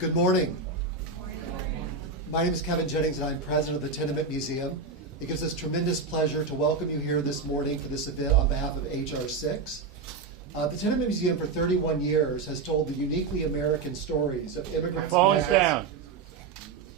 Good morning. My name is Kevin Jennings and I'm president of the Tenement Museum. It gives us tremendous pleasure to welcome you here this morning for this event on behalf of HR 6. The Tenement Museum for 31 years has told the uniquely American stories of immigrants.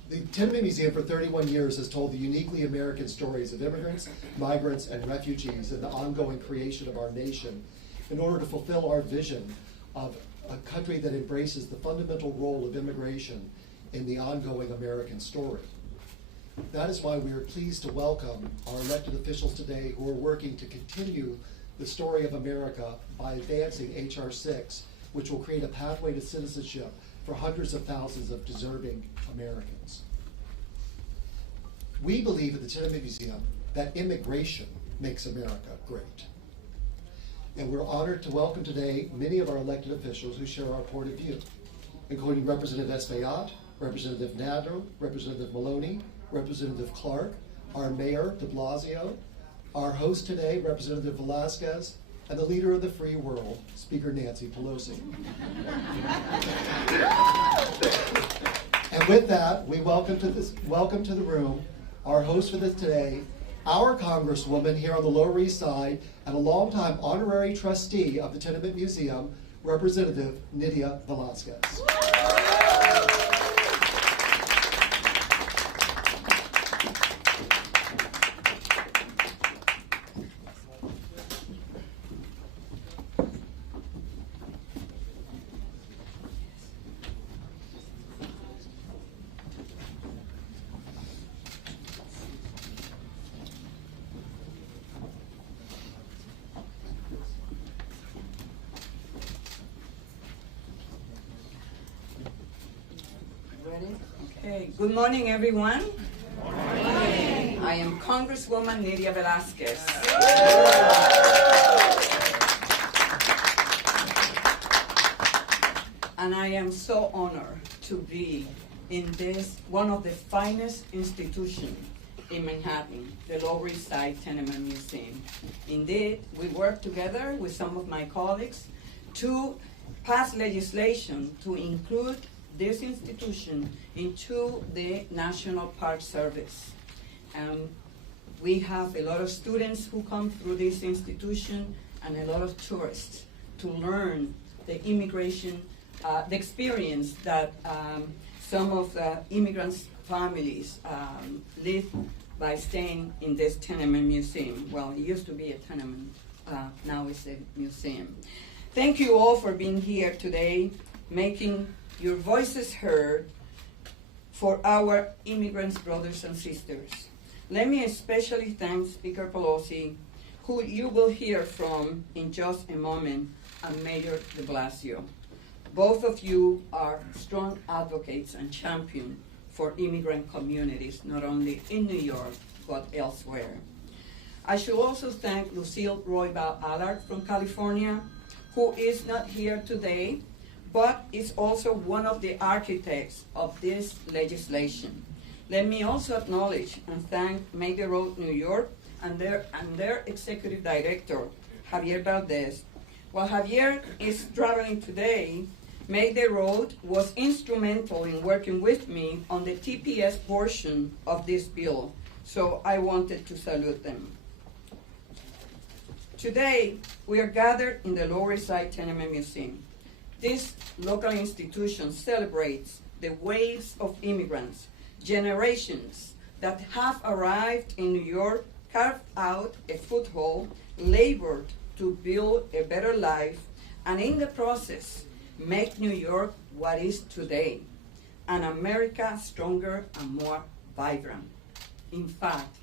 The Tenement Museum for 31 years has told the uniquely American stories of immigrants, migrants, and refugees in the ongoing creation of our nation in order to fulfill our vision of a country that embraces the fundamental role of immigration in the ongoing American story. That is why we are pleased to welcome our elected officials today who are working to continue the story of America by advancing HR 6, which will create a pathway to citizenship for hundreds of thousands of deserving Americans. We believe at the Tenement Museum that immigration makes America great. And we're honored to welcome today many of our elected officials who share our point of view, including Representative Espaillat, Representative Nadler, Representative Maloney, Representative Clark, our Mayor de Blasio, our host today, Representative Velázquez, and the leader of the free world, Speaker Nancy Pelosi. And with that, we welcome to the room our host for this today, our Congresswoman here on the Lower East Side and a longtime honorary trustee of the Tenement Museum, Representative Nydia Velázquez. Okay. Good morning, everyone. Good morning. I am Congresswoman Nydia Velázquez. And I am so honored to be in this, one of the finest institutions in Manhattan, the Lower East Side Tenement Museum. Indeed, we work together with some of my colleagues to pass legislation to include this institution into the National Park Service. We have a lot of students who come through this institution and a lot of tourists to learn the immigration, the experience that some of the immigrants' families live by staying in this tenement museum. Well, it used to be a tenement, now it's a museum. Thank you all for being here today, making your voices heard for our immigrants, brothers and sisters. Let me especially thank Speaker Pelosi, who you will hear from in just a moment, and Mayor de Blasio. Both of you are strong advocates and champions for immigrant communities, not only in New York, but elsewhere. I should also thank Lucille Roybal-Allard from California, who is not here today, but is also one of the architects of this legislation. Let me also acknowledge and thank Make the Road New York and their executive director, Javier Valdez. While Javier is traveling today, Make the Road was instrumental in working with me on the TPS portion of this bill, so I wanted to salute them. Today, we are gathered in the Lower East Side Tenement Museum. This local institution celebrates the waves of immigrants, generations that have arrived in New York, carved out a foothold, labored to build a better life, and in the process, make New York what is today, an America stronger and more vibrant. In fact,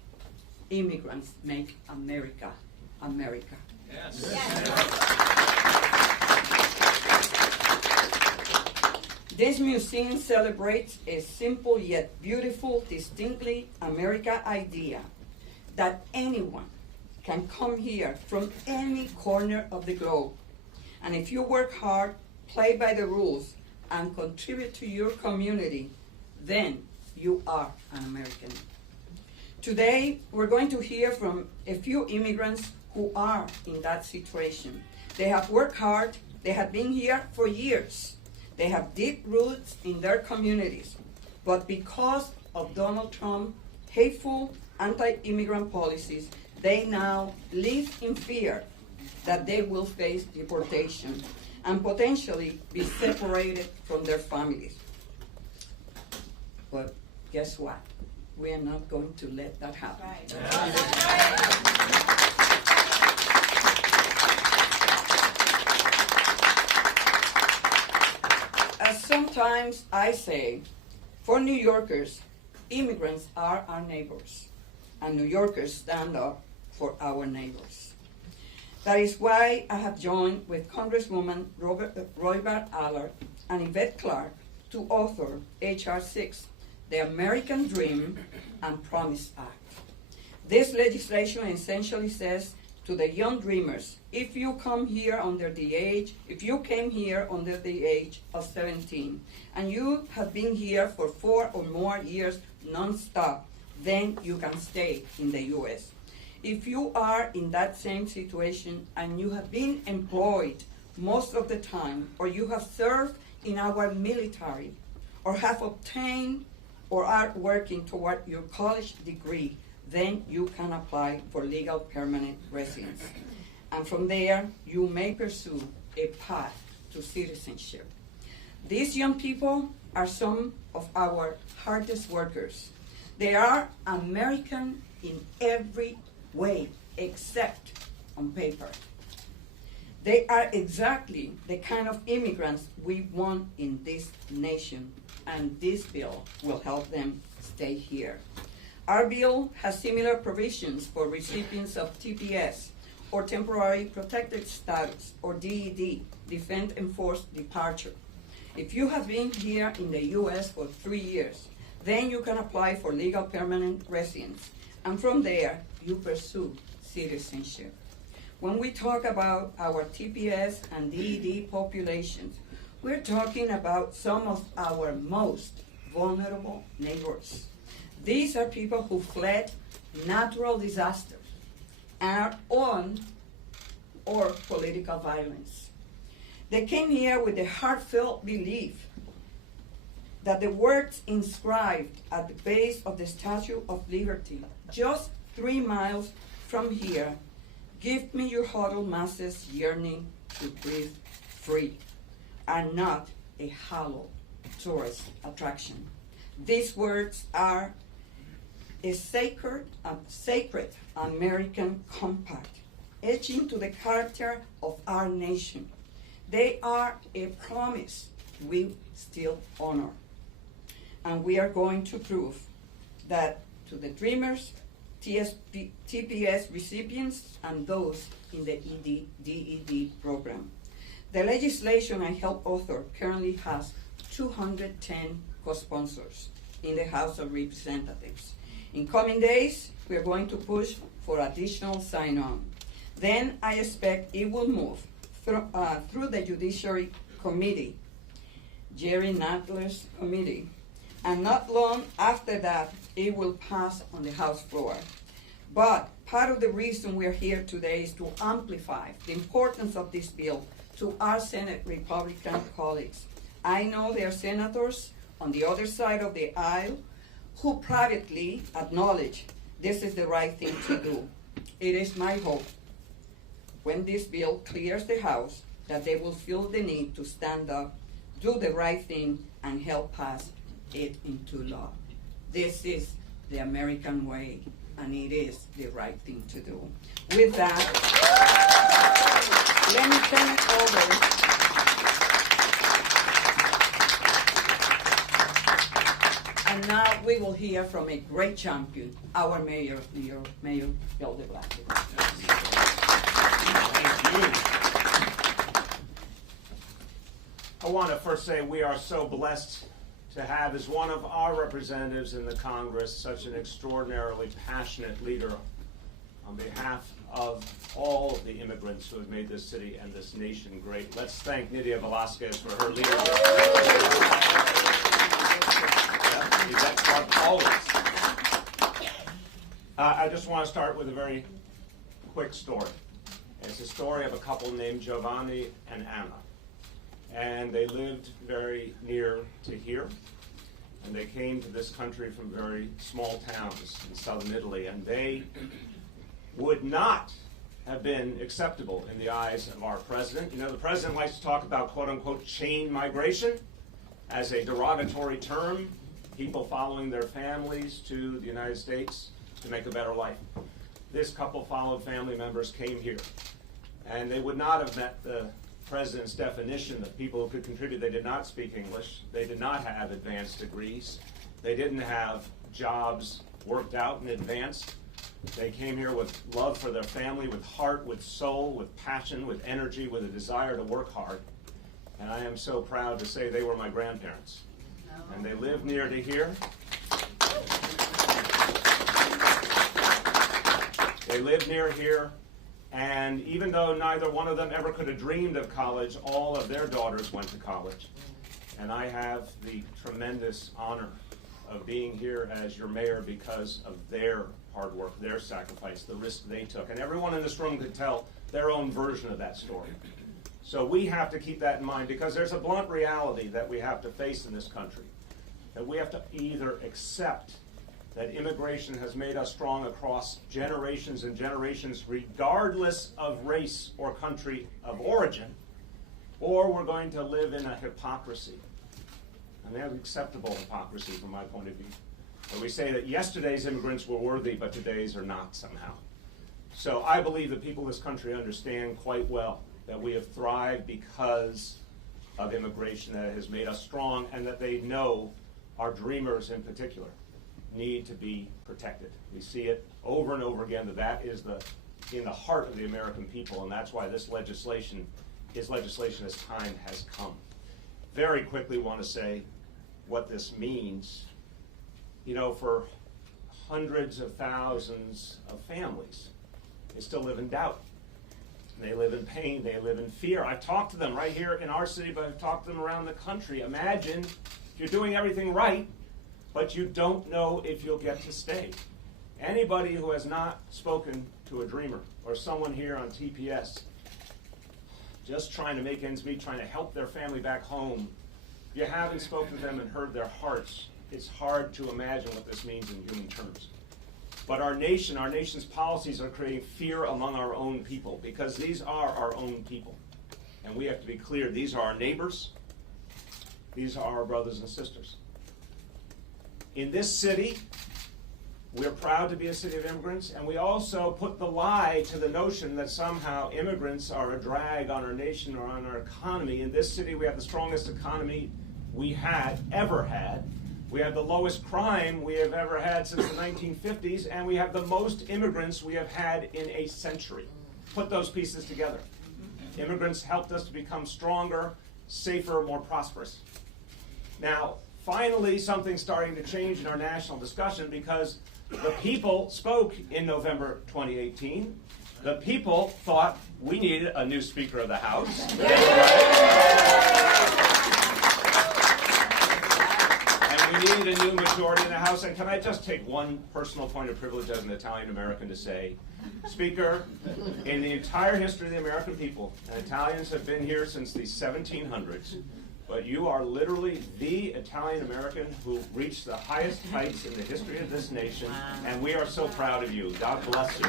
immigrants make America, America. Yes. Yes. This museum celebrates a simple yet beautiful, distinctly America idea that anyone can come here from any corner of the globe. And if you work hard, play by the rules, and contribute to your community, then you are an American. Today, we're going to hear from a few immigrants who are in that situation. They have worked hard, they have been here for years. They have deep roots in their communities, but because of Donald Trump's hateful anti-immigrant policies, they now live in fear that they will face deportation and potentially be separated from their families. But guess what? We are not going to let that happen. As sometimes I say, for New Yorkers, immigrants are our neighbors, and New Yorkers stand up for our neighbors. That is why I have joined with Congresswoman Roybal Allard and Yvette Clarke to author H.R. 6, the American Dream and Promise Act. This legislation essentially says to the young dreamers, if you came here under the age of 17, and you have been here for 4 or more years nonstop, then you can stay in the U.S. If you are in that same situation and you have been employed most of the time, or you have served in our military, or have obtained or are working toward your college degree, then you can apply for legal permanent residence. And from there, you may pursue a path to citizenship. These young people are some of our hardest workers. They are American in every way, except on paper. They are exactly the kind of immigrants we want in this nation, and this bill will help them stay here. Our bill has similar provisions for recipients of TPS, or Temporary Protected Status, or DED, Defend Enforced Departure. If you have been here in the U.S. for 3 years, then you can apply for legal permanent residence, and from there, you pursue citizenship. When we talk about our TPS and DED populations, we're talking about some of our most vulnerable neighbors. These are people who fled natural disasters or political violence. They came here with the heartfelt belief that the words inscribed at the base of the Statue of Liberty, just 3 miles from here, give me your huddled masses yearning to breathe free, are not a hollow tourist attraction. These words are a sacred American compact, etched into the character of our nation. They are a promise we still honor. And we are going to prove that to the dreamers, TPS recipients, and those in the DED program. The legislation I helped author currently has 210 co-sponsors in the House of Representatives. In coming days, we are going to push for additional sign-on. Then I expect it will move through the Judiciary Committee, Jerry Nadler's committee, and not long after that, it will pass on the House floor. But part of the reason we're here today is to amplify the importance of this bill to our Senate Republican colleagues. I know there are senators on the other side of the aisle who privately acknowledge this is the right thing to do. It is my hope, when this bill clears the House, that they will feel the need to stand up, do the right thing, and help pass it into law. This is the American way, and it is the right thing to do. With that, let me turn it over. And now we will hear from a great champion, our Mayor Bill de Blasio. Thank you. I want to first say we are so blessed to have as one of our representatives in the Congress such an extraordinarily passionate leader on behalf of all of the immigrants who have made this city and this nation great. Let's thank Nydia Velázquez for her leadership. I just want to start with a very quick story. It's a story of a couple named Giovanni and Anna. and they lived very near to here. And they came to this country from very small towns in southern Italy, and they would not have been acceptable in the eyes of our president. You know, the president likes to talk about quote-unquote chain migration as a derogatory term, people following their families to the United States to make a better life. This couple followed family members, came here, and they would not have met the president's definition of people who could contribute. They did not speak English. They did not have advanced degrees. They didn't have jobs worked out in advance. They came here with love for their family, with heart, with soul, with passion, with energy, with a desire to work hard. And I am so proud to say they were my grandparents. And they lived near to here. They lived near here. And even though neither one of them ever could have dreamed of college, all of their daughters went to college. And I have the tremendous honor of being here as your mayor because of their hard work, their sacrifice, the risk they took. And everyone in this room could tell their own version of that story. So we have to keep that in mind, because there's a blunt reality that we have to face in this country. That we have to either accept that immigration has made us strong across generations and generations, regardless of race or country of origin, or we're going to live in a hypocrisy. And they have acceptable hypocrisy from my point of view. Where we say that yesterday's immigrants were worthy, but today's are not somehow. So I believe that people in this country understand quite well that we have thrived because of immigration, that it has made us strong, and that they know our dreamers in particular need to be protected. We see it over and over again that is in the heart of the American people, and that's why this legislation is legislation as time has come. Very quickly want to say what this means. You know, for hundreds of thousands of families, they still live in doubt. They live in pain, they live in fear. I've talked to them right here in our city, but I've talked to them around the country. Imagine if you're doing everything right, but you don't know if you'll get to stay. Anybody who has not spoken to a dreamer or someone here on TPS, just trying to make ends meet, trying to help their family back home, if you haven't spoken to them and heard their hearts, it's hard to imagine what this means in human terms. But our nation's policies are creating fear among our own people, because these are our own people. And we have to be clear, these are our neighbors, these are our brothers and sisters. In this city, we're proud to be a city of immigrants, and we also put the lie to the notion that somehow immigrants are a drag on our nation or on our economy. In this city, we have the strongest economy we ever had. We have the lowest crime we have ever had since the 1950s, and we have the most immigrants we have had in a century. Put those pieces together. Immigrants helped us to become stronger, safer, more prosperous. Now, finally, something's starting to change in our national discussion, because the people spoke in November 2018. The people thought we needed a new Speaker of the House. And we needed a new majority in the House. And can I just take one personal point of privilege as an Italian American to say, Speaker, in the entire history of the American people, and Italians have been here since the 1700s, but you are literally the Italian American who reached the highest heights in the history of this nation, and we are so proud of you. God bless you.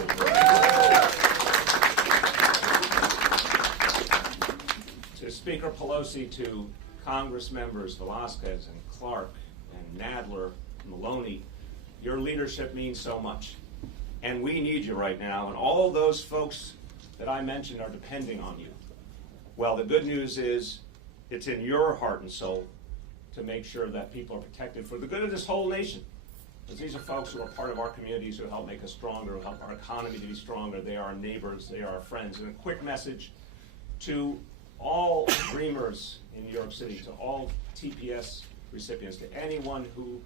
To Speaker Pelosi, to Congress members Velázquez and Clark and Nadler, Maloney, your leadership means so much. And we need you right now, and all those folks that I mentioned are depending on you. Well, the good news is, it's in your heart and soul to make sure that people are protected for the good of this whole nation. Because these are folks who are part of our communities, who help make us stronger, who help our economy to be stronger. They are our neighbors, they are our friends. And a quick message to all dreamers in New York City, to all TPS recipients, to anyone who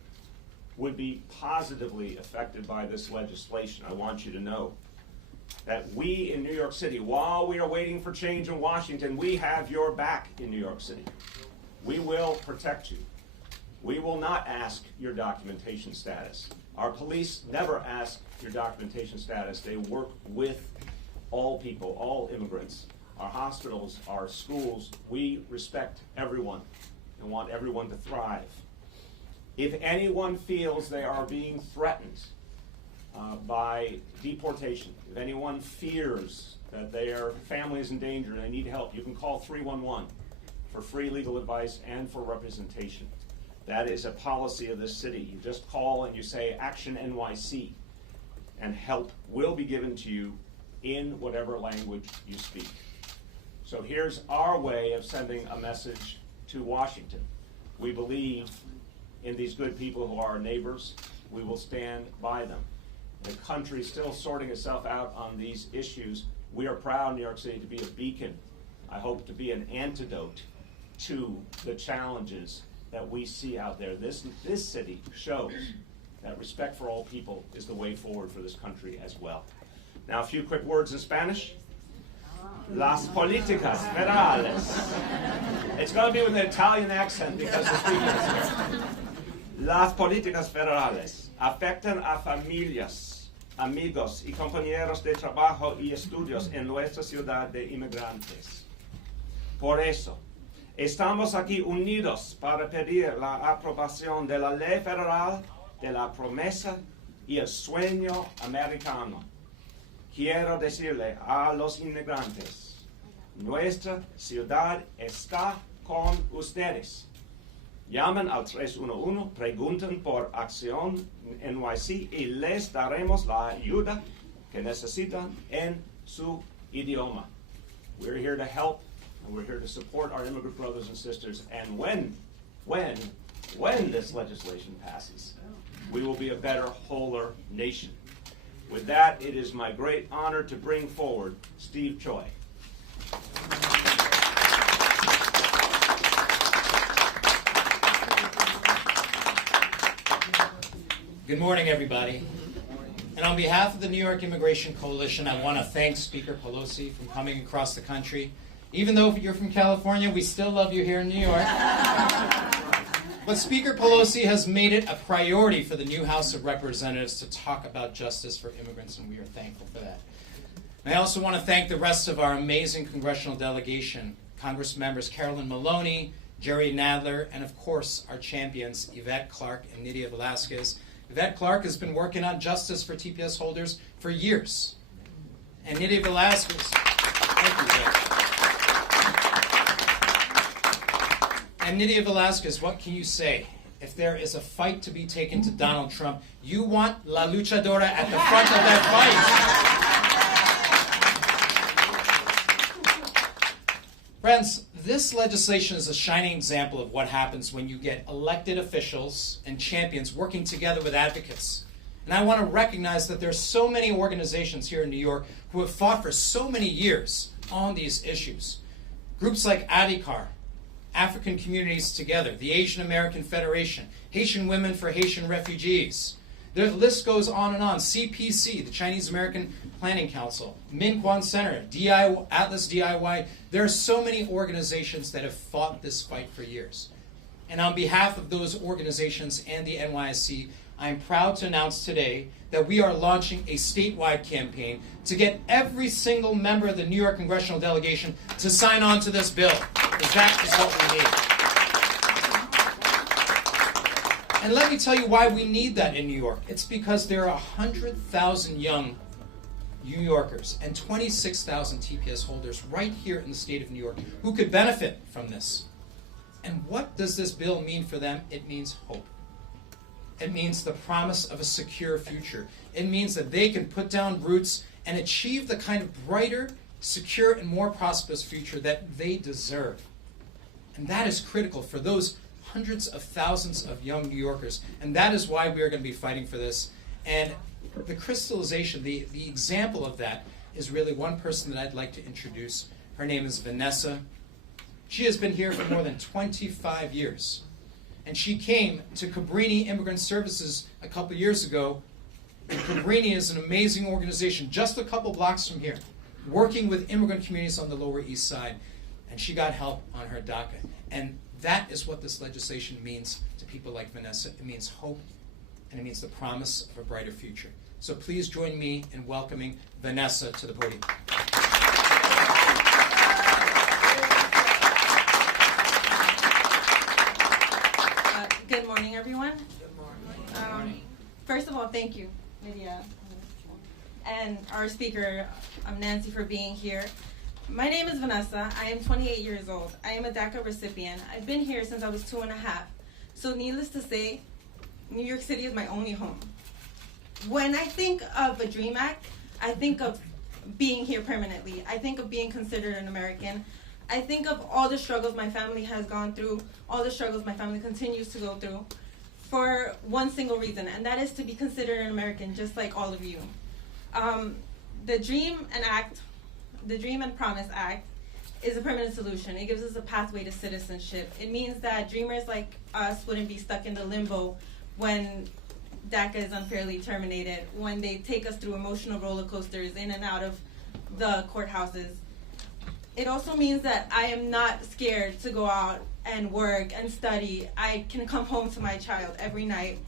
would be positively affected by this legislation. I want you to know that we in New York City, while we are waiting for change in Washington, we have your back in New York City. We will protect you. We will not ask your documentation status. Our police never ask your documentation status. They work with all people, all immigrants, our hospitals, our schools. We respect everyone and want everyone to thrive. If anyone feels they are being threatened by deportation, if anyone fears that their family is in danger and they need help, you can call 311 for free legal advice and for representation. That is a policy of this city. You just call and you say Action NYC, and help will be given to you in whatever language you speak. So here's our way of sending a message to Washington. We believe in these good people who are our neighbors. We will stand by them. The country is still sorting itself out on these issues. We are proud, New York City, to be a beacon. I hope to be an antidote to the challenges that we see out there. This city shows that respect for all people is the way forward for this country as well. Now, a few quick words in Spanish. Las políticas federales. It's going to be with an Italian accent because the speaker. Las políticas federales afectan a familias, amigos y compañeros de trabajo y estudios en nuestra ciudad de inmigrantes. Por eso, estamos aquí unidos para pedir la aprobación de la ley federal de la promesa y el sueño americano. Quiero decirle a los inmigrantes, nuestra ciudad está con ustedes. Llamen al 311, pregunten por Acción NYC y les daremos la ayuda que necesitan en su idioma. We're here to help, and we're here to support our immigrant brothers and sisters. And when this legislation passes, we will be a better, wholer nation. With that, it is my great honor to bring forward Steve Choi. Good morning, everybody. And on behalf of the New York Immigration Coalition, I want to thank Speaker Pelosi for coming across the country. Even though you're from California, we still love you here in New York. But Speaker Pelosi has made it a priority for the new House of Representatives to talk about justice for immigrants, and we are thankful for that. And I also want to thank the rest of our amazing congressional delegation, Congress members Carolyn Maloney, Jerry Nadler, and of course our champions Yvette Clarke and Nydia Velázquez. Yvette Clarke has been working on justice for TPS holders for years. And Nydia Velázquez, thank you, Yvette. And Nydia Velázquez, what can you say? If there is a fight to be taken to Donald Trump, you want La Luchadora at the front of that fight. Friends, this legislation is a shining example of what happens when you get elected officials and champions working together with advocates. And I want to recognize that there are so many organizations here in New York who have fought for so many years on these issues. Groups like ADICAR, African Communities Together, the Asian American Federation, Haitian Women for Haitian Refugees. The list goes on and on. CPC, the Chinese American Planning Council, Min Kwan Center, Atlas DIY. There are so many organizations that have fought this fight for years. And on behalf of those organizations and the NYSC, I'm proud to announce today that we are launching a statewide campaign to get every single member of the New York Congressional Delegation to sign on to this bill, because that is what we need. And let me tell you why we need that in New York. It's because there are 100,000 young New Yorkers and 26,000 TPS holders right here in the state of New York who could benefit from this. And what does this bill mean for them? It means hope. It means the promise of a secure future. It means that they can put down roots and achieve the kind of brighter, secure, and more prosperous future that they deserve. And that is critical for those hundreds of thousands of young New Yorkers. And that is why we are going to be fighting for this. And the crystallization, the example of that is really one person that I'd like to introduce. Her name is Vanessa. She has been here for more than 25 years. And she came to Cabrini Immigrant Services a couple years ago. And Cabrini is an amazing organization just a couple blocks from here, working with immigrant communities on the Lower East Side. And she got help on her DACA. And that is what this legislation means to people like Vanessa. It means hope, and it means the promise of a brighter future. So please join me in welcoming Vanessa to the podium. Good morning, everyone. Good morning. First of all, thank you, Nydia, and our speaker, Nancy, for being here. My name is Vanessa. I am 28 years old. I am a DACA recipient. I've been here since I was 2.5. So needless to say, New York City is my only home. When I think of a DREAM Act, I think of being here permanently. I think of being considered an American. I think of all the struggles my family has gone through, all the struggles my family continues to go through, for one single reason, and that is to be considered an American, just like all of you. The Dream and Promise Act is a permanent solution. It gives us a pathway to citizenship. It means that dreamers like us wouldn't be stuck in the limbo when DACA is unfairly terminated, when they take us through emotional roller coasters in and out of the courthouses. It also means that I am not scared to go out and work and study. I can come home to my child every night.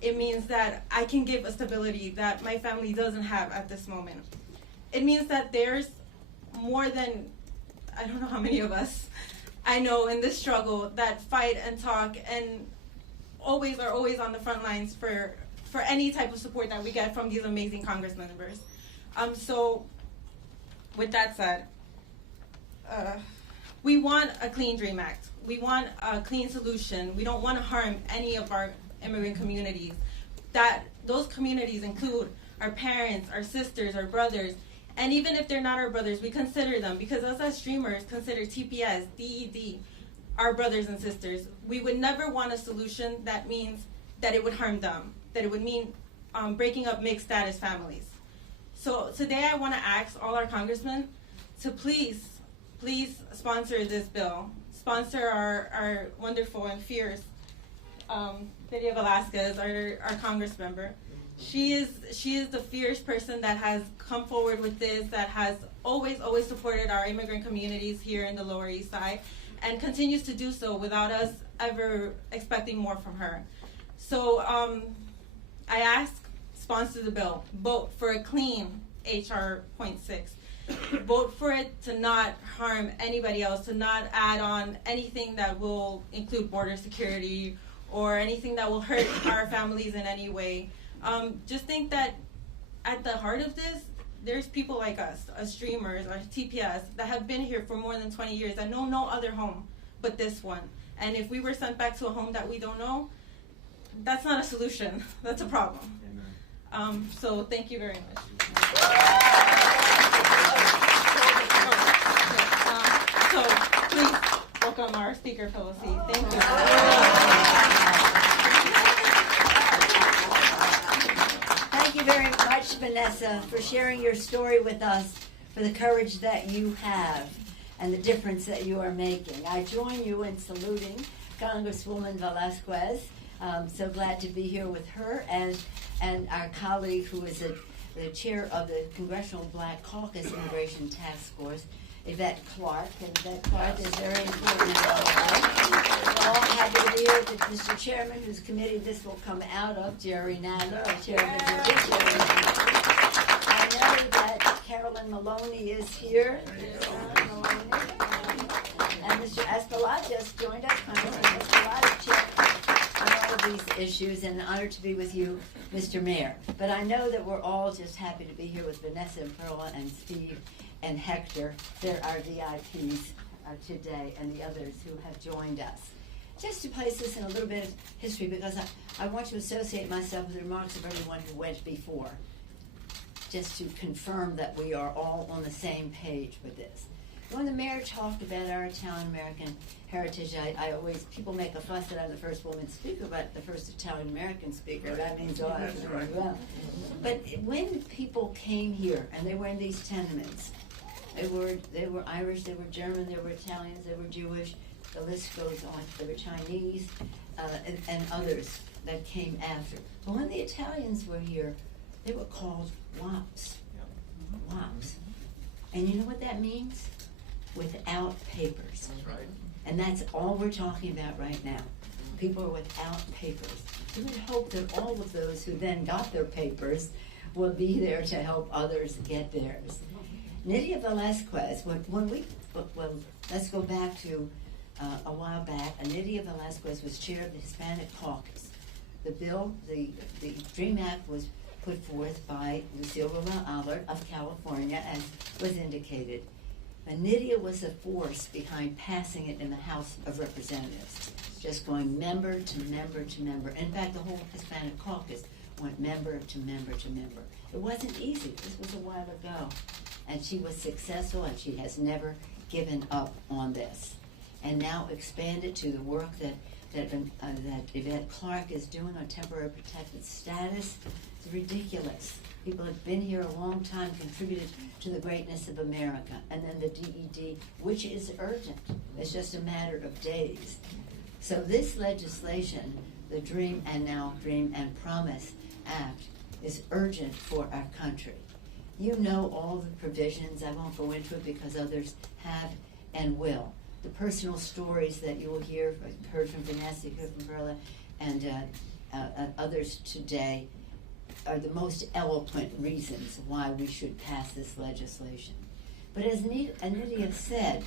It means that I can give a stability that my family doesn't have at this moment. It means that there's more than, I don't know how many of us I know in this struggle that fight and talk and are always on the front lines for any type of support that we get from these amazing Congress members. So with that said, we want a clean DREAM Act. We want a clean solution. We don't want to harm any of our immigrant communities. Those communities include our parents, our sisters, our brothers, and even if they're not our brothers, we consider them, because us as streamers consider TPS, DED, our brothers and sisters. We would never want a solution that means that it would harm them, that it would mean breaking up mixed status families. So today I want to ask all our congressmen to please sponsor this bill. Sponsor our wonderful and fierce Nydia Velázquez, our Congress member. She is the fierce person that has come forward with this, that has always supported our immigrant communities here in the Lower East Side, and continues to do so without us ever expecting more from her. So I ask, sponsor the bill. Vote for a clean HR .6. Vote for it to not harm anybody else, to not add on anything that will include border security or anything that will hurt our families in any way. Just think that at the heart of this, there's people like us, streamers, our TPS, that have been here for more than 20 years, that know no other home but this one. And if we were sent back to a home that we don't know, that's not a solution. That's a problem. So thank you very much. So please welcome our Speaker Pelosi. Thank you. Thank you very much, Vanessa, for sharing your story with us, for the courage that you have and the difference that you are making. I join you in saluting Congresswoman Velázquez. So glad to be here with her and our colleague who is the chair of the Congressional Black Caucus Immigration Task Force, Yvette Clark. And Yvette Clark is very important in our life. We're all happy to be here with Mr. Chairman, whose committee this will come out of, Jerry Nadler, our chairman of this area. I know that Carolyn Maloney is here. And Mr. Escalante just joined us, Congressman Escalante, chair all of these issues, and an honor to be with you, Mr. Mayor. But I know that we're all just happy to be here with Vanessa and Perla and Steve and Hector. They're our VIPs today, and the others who have joined us. Just to place this in a little bit of history, because I want to associate myself with the remarks of everyone who went before, just to confirm that we are all on the same page with this. When the mayor talked about our Italian-American heritage, people make a fuss that I'm the first woman speaker, but the first Italian-American speaker. That means all right. Well. But when people came here and they were in these tenements, they were Irish, they were German, they were Italians, they were Jewish. The list goes on. There were Chinese and others that came after. But when the Italians were here, they were called WAPs. WAPs. And you know what that means? Without papers. That's right. And that's all we're talking about right now. People are without papers. We would hope that all of those who then got their papers will be there to help others get theirs. Nydia Velázquez, let's go back to a while back, Nydia Velázquez was chair of the Hispanic Caucus. The bill, the DREAM Act, was put forth by Lucille Allard of California, as was indicated. Nydia was the force behind passing it in the House of Representatives, just going member to member to member. In fact, the whole Hispanic Caucus went member to member to member. It wasn't easy. This was a while ago. And she was successful, and she has never given up on this. And now expanded to the work that Yvette Clarke is doing on temporary protected status. It's ridiculous. People have been here a long time, contributed to the greatness of America. And then the DED, which is urgent. It's just a matter of days. So this legislation, the DREAM and Promise Act, is urgent for our country. You know all the provisions. I won't go into it because others have and will. The personal stories that you will heard from Vanessa, heard from Perla, and others today are the most eloquent reasons why we should pass this legislation. But as Nydia said,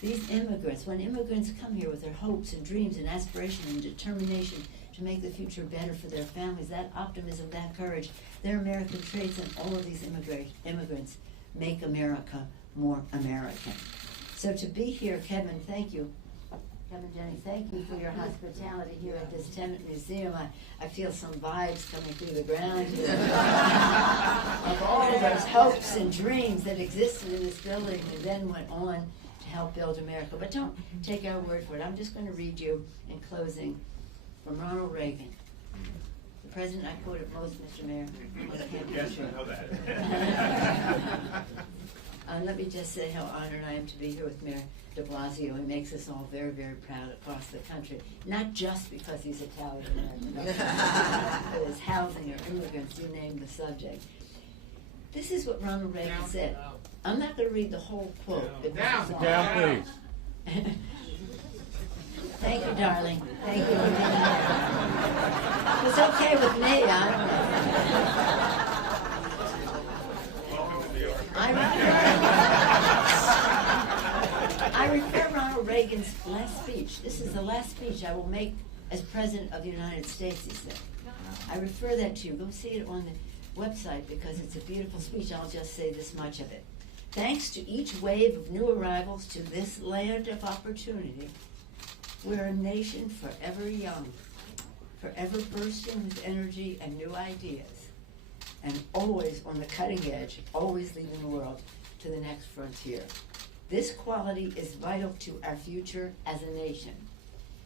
these immigrants, when immigrants come here with their hopes and dreams and aspirations and determination to make the future better for their families, that optimism, that courage, their American traits, and all of these immigrants make America more American. So to be here, Kevin, thank you. Kevin Jennings, thank you for your hospitality here at this Tenement Museum. I feel some vibes coming through the ground here of all of those hopes and dreams that existed in this building and then went on to help build America. But don't take our word for it. I'm just going to read you in closing from Ronald Reagan. The president I quoted most, Mr. Mayor. Yes, I know that. Let me just say how honored I am to be here with Mayor de Blasio. He makes us all very, very proud across the country, not just because he's Italian-American, but his housing or immigrants, you name the subject. This is what Ronald Reagan said. I'm not going to read the whole quote. Down, please. Thank you, darling. Thank you for being here. It's okay with me. I don't know. I refer Ronald Reagan's last speech. This is the last speech I will make as President of the United States, he said. I refer that to you. Go see it on the website because it's a beautiful speech. I'll just say this much of it. Thanks to each wave of new arrivals to this land of opportunity, we're a nation forever young, forever bursting with energy and new ideas, and always on the cutting edge, always leading the world to the next frontier. This quality is vital to our future as a nation.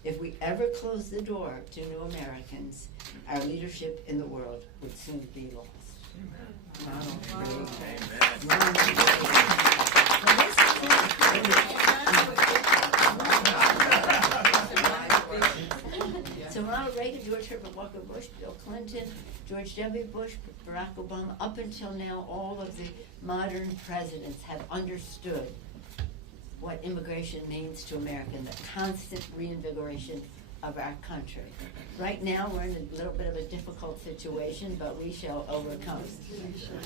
If we ever close the door to new Americans, our leadership in the world would soon be lost. Ronald Reagan. Ronald Reagan. So Ronald Reagan, George Herbert Walker Bush, Bill Clinton, George W. Bush, Barack Obama, up until now, all of the modern presidents have understood what immigration means to America and the constant reinvigoration of our country. Right now, we're in a little bit of a difficult situation, but we shall overcome.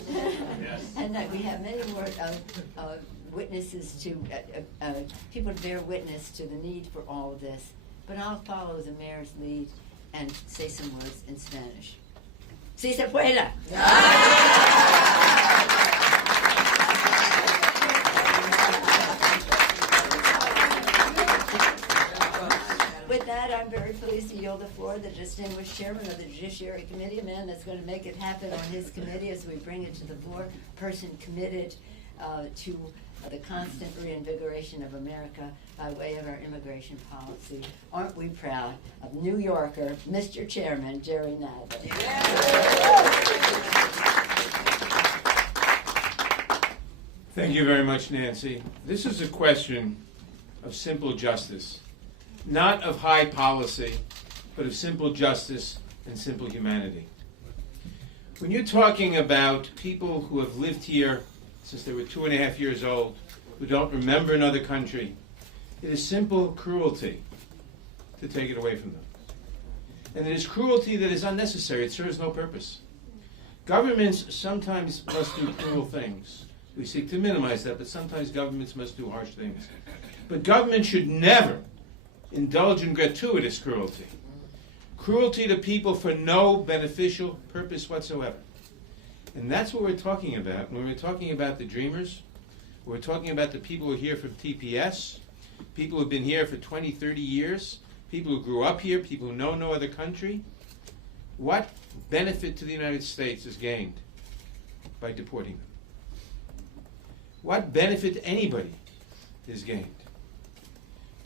Yes. And that we have many more witnesses to, people to bear witness to the need for all of this. But I'll follow the mayor's lead and say some words in Spanish. Si se pueda. With that, I'm very pleased to yield the floor to the distinguished chairman of the Judiciary Committee, a man that's going to make it happen on his committee as we bring it to the floor, a person committed to the constant reinvigoration of America by way of our immigration policy. Aren't we proud of New Yorker, Mr. Chairman, Jerry Nadler? Thank you very much, Nancy. This is a question of simple justice, not of high policy, but of simple justice and simple humanity. When you're talking about people who have lived here since they were 2.5 years old, who don't remember another country, it is simple cruelty to take it away from them. And it is cruelty that is unnecessary. It serves no purpose. Governments sometimes must do cruel things. We seek to minimize that, but sometimes governments must do harsh things. But government should never indulge in gratuitous cruelty. Cruelty to people for no beneficial purpose whatsoever. And that's what we're talking about when we're talking about the dreamers. We're talking about the people who are here from TPS, people who have been here for 20, 30 years, people who grew up here, people who know no other country. What benefit to the United States is gained by deporting them? What benefit to anybody is gained?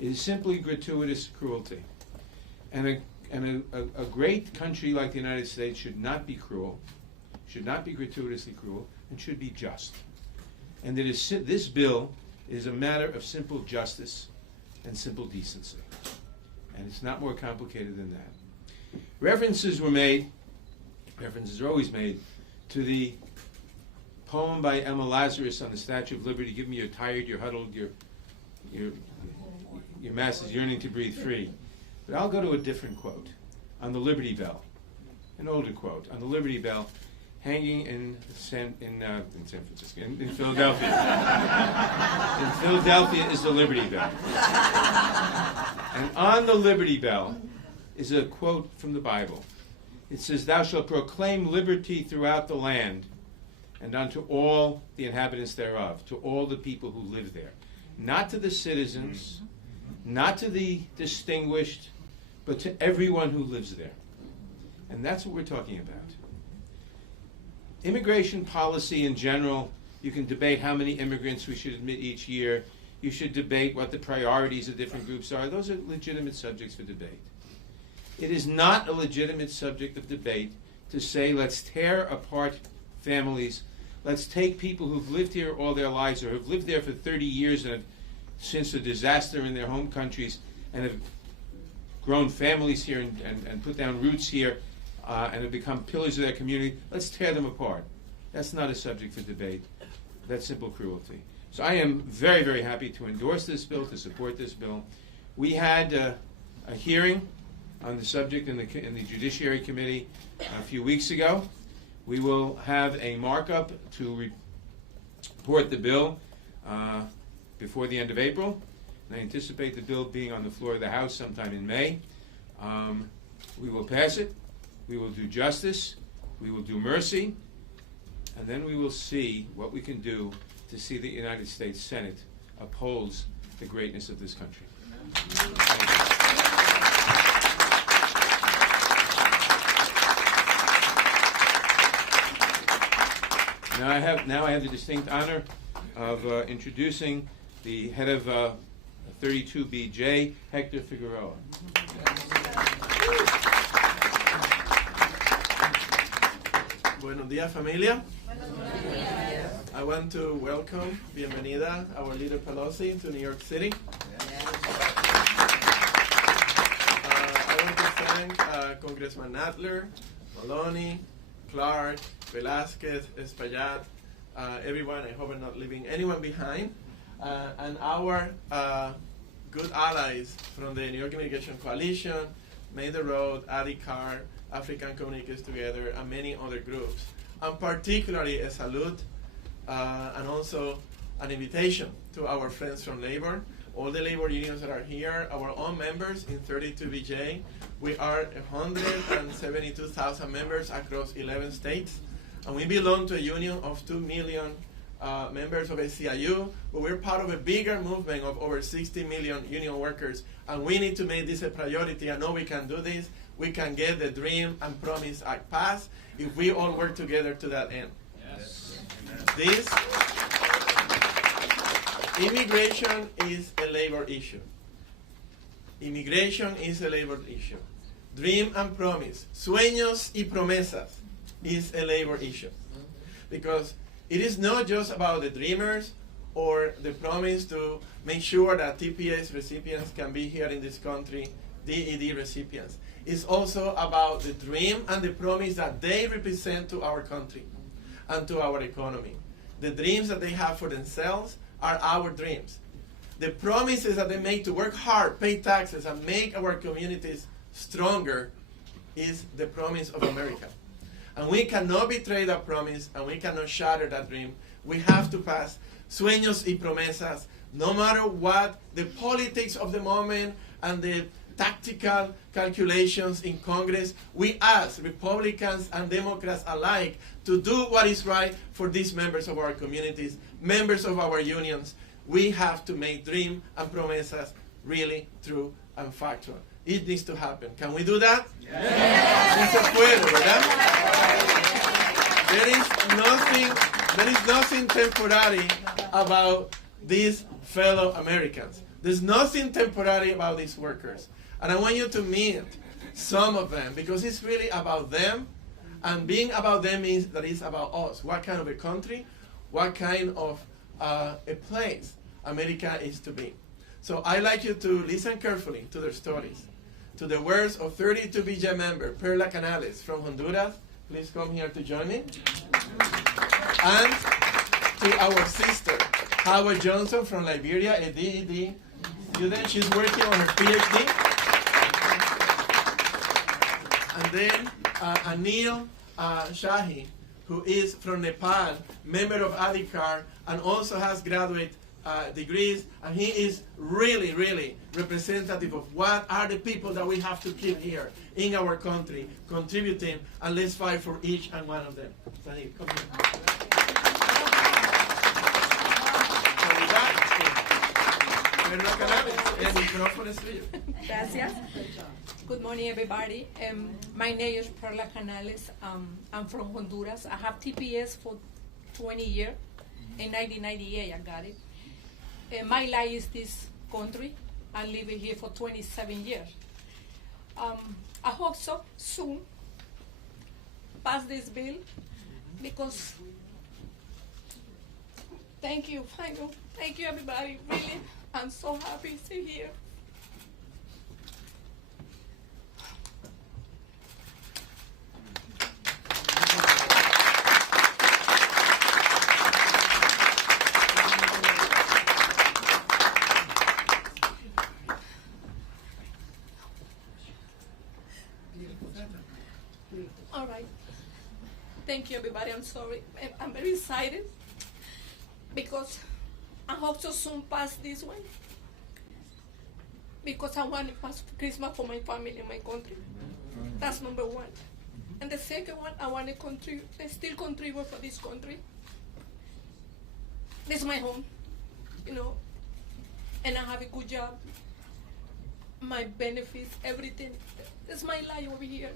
It is simply gratuitous cruelty. And a great country like the United States should not be cruel, should not be gratuitously cruel, and should be just. And this bill is a matter of simple justice and simple decency. And it's not more complicated than that. References are always made, to the poem by Emma Lazarus on the Statue of Liberty, "Give me your tired, your huddled, your masses yearning to breathe free." But I'll go to a different quote on the Liberty Bell, an older quote on the Liberty Bell, hanging in San Francisco, in Philadelphia. In Philadelphia is the Liberty Bell. And on the Liberty Bell is a quote from the Bible. It says, "Thou shalt proclaim liberty throughout the land, and unto all the inhabitants thereof," to all the people who live there. Not to the citizens, not to the distinguished, but to everyone who lives there. And that's what we're talking about. Immigration policy in general, you can debate how many immigrants we should admit each year. You should debate what the priorities of different groups are. Those are legitimate subjects for debate. It is not a legitimate subject of debate to say, let's tear apart families. Let's take people who've lived here all their lives or have lived there for 30 years and have, since a disaster in their home countries, and have grown families here and put down roots here and have become pillars of their community. Let's tear them apart. That's not a subject for debate. That's simple cruelty. So I am very, very happy to endorse this bill, to support this bill. We had a hearing on the subject in the Judiciary Committee a few weeks ago. We will have a markup to report the bill before the end of April. And I anticipate the bill being on the floor of the House sometime in May. We will pass it. We will do justice. We will do mercy. And then we will see what we can do to see the United States Senate upholds the greatness of this country. Now I have the distinct honor of introducing the head of 32BJ, Hector Figueroa. Buenos días, familia. I want to welcome, bienvenida, our leader Pelosi to New York City. I want to thank Congressman Nadler, Maloney, Clark, Velázquez, Espaillat, everyone. I hope I'm not leaving anyone behind. And our good allies from the New York Immigration Coalition, Made the Road, ADICAR, African Communicators Together, and many other groups. And particularly a salute and also an invitation to our friends from labor, all the labor unions that are here, our own members in 32BJ. We are 172,000 members across 11 states, and we belong to a union of 2 million members of SEIU, but we're part of a bigger movement of over 60 million union workers, and we need to make this a priority. I know we can do this. We can get the Dream and Promise Act passed if we all work together to that end. Yes. This immigration is a labor issue. Immigration is a labor issue. Dream and promise, sueños y promesas, is a labor issue. Because it is not just about the dreamers or the promise to make sure that TPS recipients can be here in this country, DED recipients. It's also about the dream and the promise that they represent to our country and to our economy. The dreams that they have for themselves are our dreams. The promises that they make to work hard, pay taxes, and make our communities stronger is the promise of America. And we cannot betray that promise, and we cannot shatter that dream. We have to pass sueños y promesas, no matter what the politics of the moment and the tactical calculations in Congress. We ask Republicans and Democrats alike to do what is right for these members of our communities, members of our unions. We have to make dream and promesas really true and factual. It needs to happen. Can we do that? Sí se puede, ¿verdad? There is nothing temporary about these fellow Americans. There's nothing temporary about these workers. And I want you to meet some of them, because it's really about them, and being about them means that it's about us. What kind of a country, what kind of a place America is to be. So I'd like you to listen carefully to their stories, to the words of 32 BJ member Perla Canales from Honduras. Please come here to join me. And to our sister, Howard Johnson from Liberia, a DED student. She's working on her PhD. And then Anil Shahi, who is from Nepal, member of ADICAR, and also has graduate degrees, and he is really, really representative of what are the people that we have to keep here in our country, contributing, and let's fight for each and one of them. Sahib, come here. Gracias. Good morning, everybody. My name is Perla Canales. I'm from Honduras. I have TPS for 20 years. In 1998, I got it. My life is this country. I live here for 27 years. I hope so soon pass this bill, because thank you, everybody. Really, I'm so happy to be here. All right. Thank you, everybody. I'm sorry. I'm very excited because I hope to soon pass this one, because I want to pass Christmas for my family and my country. That's number one. And the second one, I want to still contribute for this country. This is my home, and I have a good job, my benefits, everything. It's my life over here.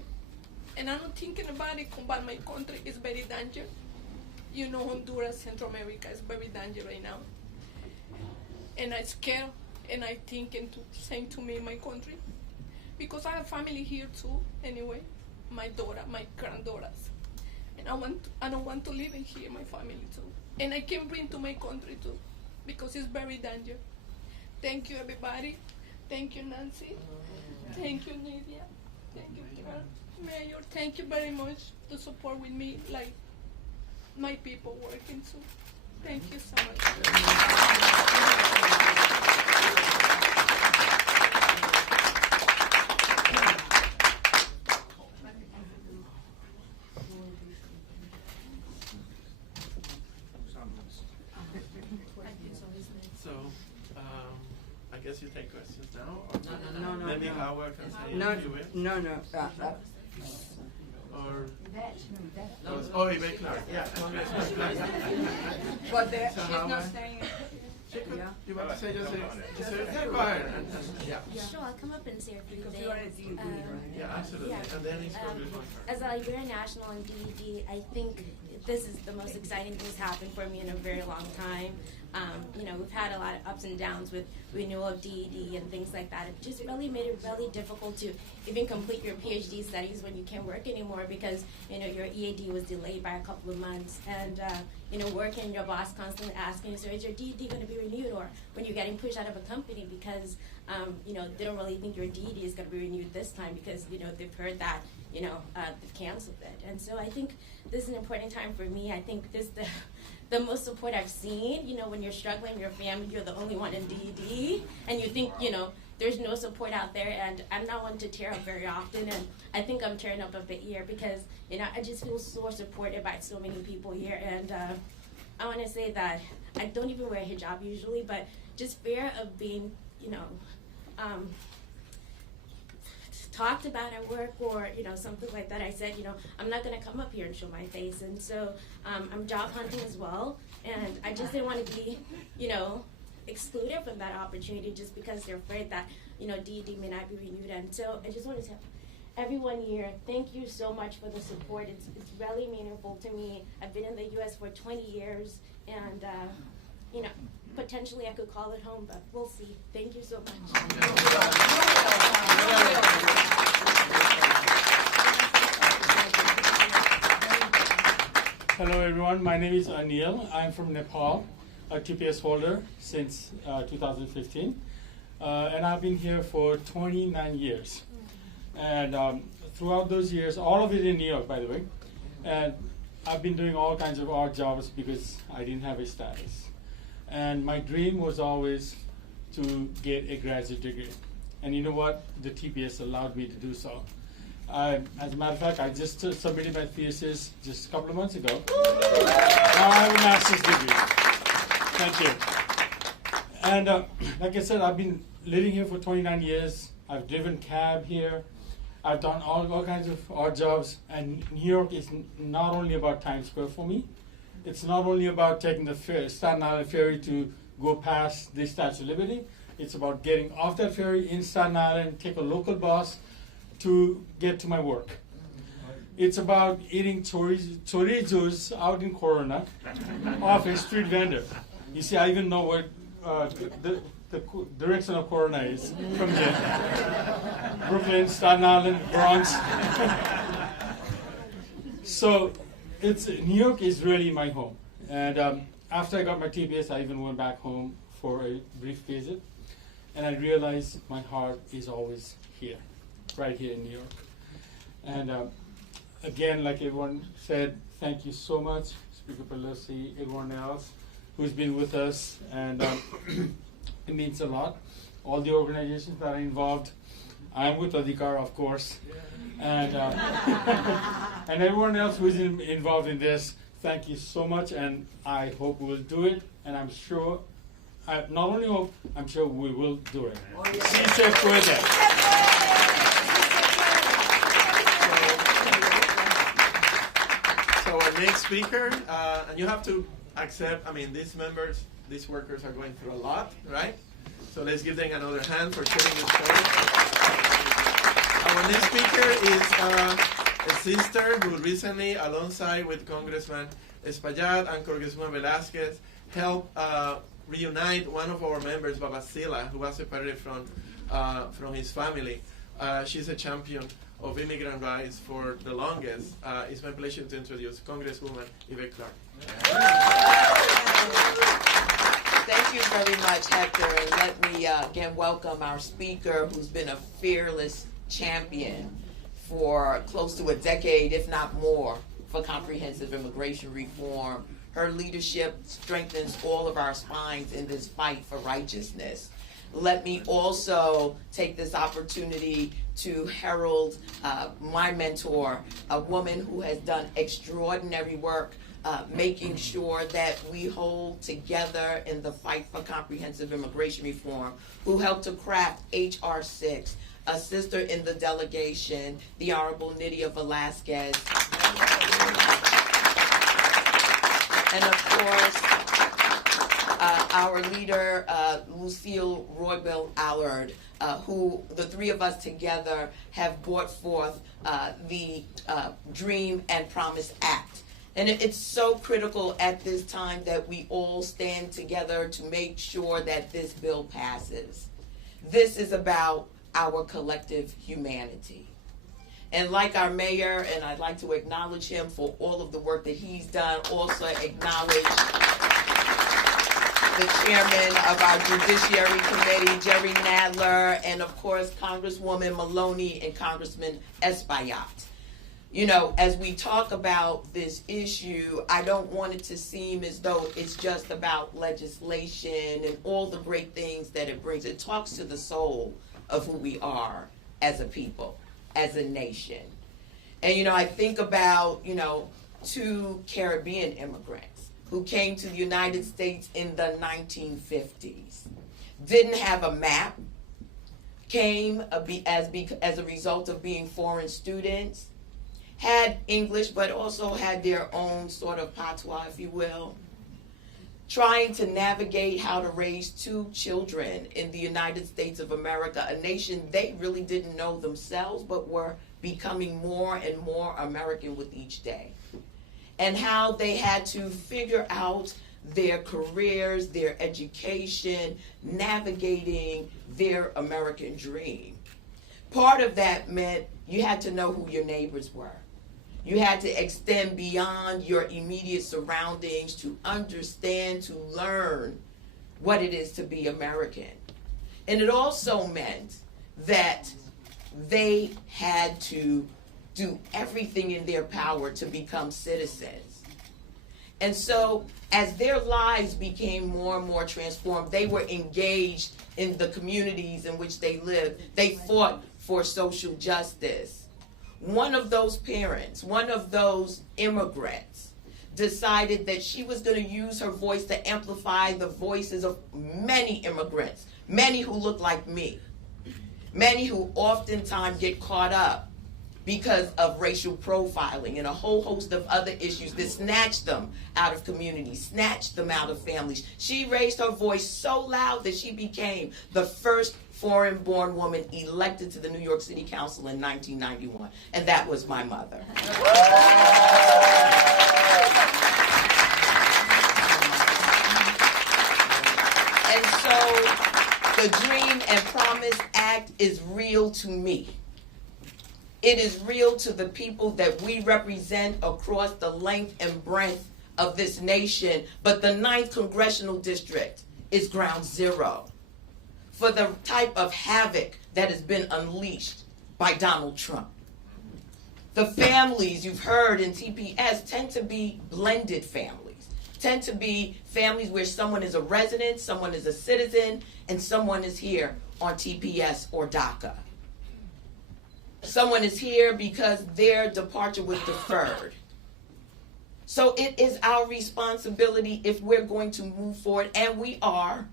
And I'm not thinking about it, but my country is very dangerous. Honduras, Central America is very dangerous right now. And I'm scared, and I thinking to same to me, my country. Because I have family here too, anyway. My daughter, my granddaughters. And I don't want to live in here, my family too. And I can bring to my country too, because it's very dangerous. Thank you, everybody. Thank you, Nancy. Thank you, Nydia. Thank you, Mayor. Thank you very much to support with me, like my people working too. Thank you so much. So, I guess you take questions now? Or No. Maybe Howard can say No. if you will. No. Or Yvette Clark. Yeah, Congressman Clark. But there, So she's Howard? not saying it. She could, Yeah. you want to say just yeah, go ahead. Yeah. Sure, I'll come up and say a few Because things. you are a DED, right? Yeah, absolutely. Yeah. And then it's Congressman Clark. As a Liberian national and DED, I think this is the most exciting thing that's happened for me in a very long time. We've had a lot of ups and downs with renewal of DED and things like that. It just really made it really difficult to even complete your PhD studies when you can't work anymore because, your EAD was delayed by a couple of months. And, working, your boss constantly asking you, so is your DED going to be renewed? Or when you're getting pushed out of a company because, they don't really think your DED is going to be renewed this time because, they've heard that, they've canceled it. And so I think this is an important time for me. I think this is the most support I've seen. When you're struggling in your family, you're the only one in DED, and you think, there's no support out there, and I'm not one to tear up very often, and I think I'm tearing up a bit here because, I just feel so supported by so many people here, and I want to say that I don't even wear a hijab usually, but just fear of being, talked about at work or, something like that, I said, I'm not going to come up here and show my face. And so I'm job hunting as well. And I just didn't want to be, excluded from that opportunity just because they're afraid that, DED may not be renewed. And so I just want to tell everyone here, thank you so much for the support. It's really meaningful to me. I've been in the U.S. for 20 years, and, potentially I could call it home, but we'll see. Thank you so much. Hello everyone, my name is Anil. I'm from Nepal, a TPS holder since 2015. And I've been here for 29 years. And throughout those years, all of it in New York, by the way, and I've been doing all kinds of odd jobs because I didn't have a status. And my dream was always to get a graduate degree. And you know what? The TPS allowed me to do so. As a matter of fact, I just submitted my thesis just a couple of months ago. Now I have a master's degree. Thank you. And like I said, I've been living here for 29 years. I've driven cab here. I've done all kinds of odd jobs. And New York is not only about Times Square for me. It's not only about taking the Staten Island ferry to go past the Statue of Liberty. It's about getting off that ferry in Staten Island, take a local bus to get to my work. It's about eating chorizos out in Corona off a street vendor. You see, I even know what the direction of Corona is from here. Brooklyn, Staten Island, Bronx. So New York is really my home. And after I got my TPS, I even went back home for a brief visit. And I realized my heart is always here, right here in New York. And again, like everyone said, thank you so much, Speaker Pelosi, everyone else who's been with us. And it means a lot. All the organizations that are involved. I'm with Adhikar, of course. And and everyone else who's involved in this, thank you so much, and I hope we'll do it, and I'm sure, not only hope, I'm sure we will do it. Sí se puede. So our next speaker, and you have to accept, these workers are going through a lot, right? So let's give them another hand for sharing the story. Our next speaker is a sister who recently, alongside with Congressman Espaillat and Congressman Velázquez, helped reunite one of our members, Babasila, who was separated from his family. She's a champion of immigrant rights for the longest. It's my pleasure to introduce Congresswoman Yvette Clarke. Thank you very much, Hector, and let me again welcome our speaker, who's been a fearless champion for close to a decade, if not more, for comprehensive immigration reform. Her leadership strengthens all of our spines in this fight for righteousness. Let me also take this opportunity to herald my mentor, a woman who has done extraordinary work making sure that we hold together in the fight for comprehensive immigration reform, who helped to craft H.R. 6, a sister in the delegation, the Honorable Nydia Velázquez. And of course, our leader, Lucille Roybal Allard, who the three of us together have brought forth the Dream and Promise Act. And it's so critical at this time that we all stand together to make sure that this bill passes. This is about our collective humanity. And like our mayor, and I'd like to acknowledge him for all of the work that he's done, also acknowledge the chairman of our Judiciary Committee, Jerry Nadler, and of course, Congresswoman Maloney and Congressman Espaillat. You know, as we talk about this issue, I don't want it to seem as though it's just about legislation and all the great things that it brings. It talks to the soul of who we are as a people, as a nation. And, you know, I think about, you know, two Caribbean immigrants who came to the United States in the 1950s, didn't have a map, came as a result of being foreign students, had English, but also had their own sort of patois, if you will, trying to navigate how to raise 2 children in the United States of America, a nation they really didn't know themselves, but were becoming more and more American with each day. And how they had to figure out their careers, their education, navigating their American dream. Part of that meant you had to know who your neighbors were. You had to extend beyond your immediate surroundings to understand, to learn what it is to be American. And it also meant that they had to do everything in their power to become citizens. And so as their lives became more and more transformed, they were engaged in the communities in which they lived. They fought for social justice. One of those parents, one of those immigrants, decided that she was going to use her voice to amplify the voices of many immigrants, many who look like me, many who oftentimes get caught up because of racial profiling and a whole host of other issues that snatch them out of communities, snatch them out of families. She raised her voice so loud that she became the first foreign-born woman elected to the New York City Council in 1991, and that was my mother. And so the Dream and Promise Act is real to me. It is real to the people that we represent across the length and breadth of this nation, but the 9th Congressional District is ground zero for the type of havoc that has been unleashed by Donald Trump. The families you've heard in TPS tend to be blended families, tend to be families where someone is a resident, someone is a citizen, and someone is here on TPS or DACA. Someone is here because their departure was deferred. So it is our responsibility, if we're going to move forward, and we are,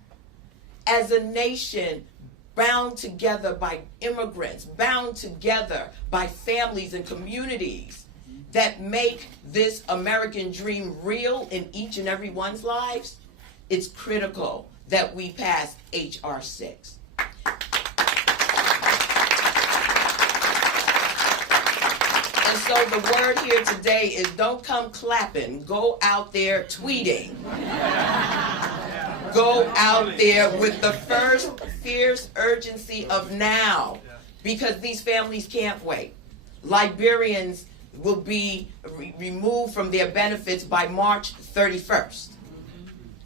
as a nation, bound together by immigrants, bound together by families and communities that make this American dream real in each and every one's lives, it's critical that we pass H.R. 6. And so the word here today is don't come clapping, go out there tweeting. Go out there with the first fierce urgency of now, because these families can't wait. Liberians will be removed from their benefits by March 31st.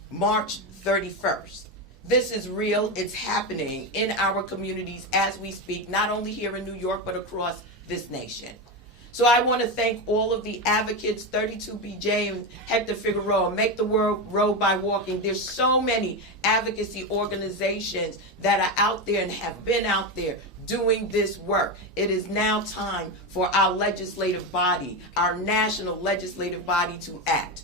March 31st. This is real. It's happening in our communities as we speak, not only here in New York, but across this nation. So I want to thank all of the advocates, 32BJ and Hector Figueroa, Make the World Road by Walking. There's so many advocacy organizations that are out there and have been out there doing this work. It is now time for our legislative body, our national legislative body, to act.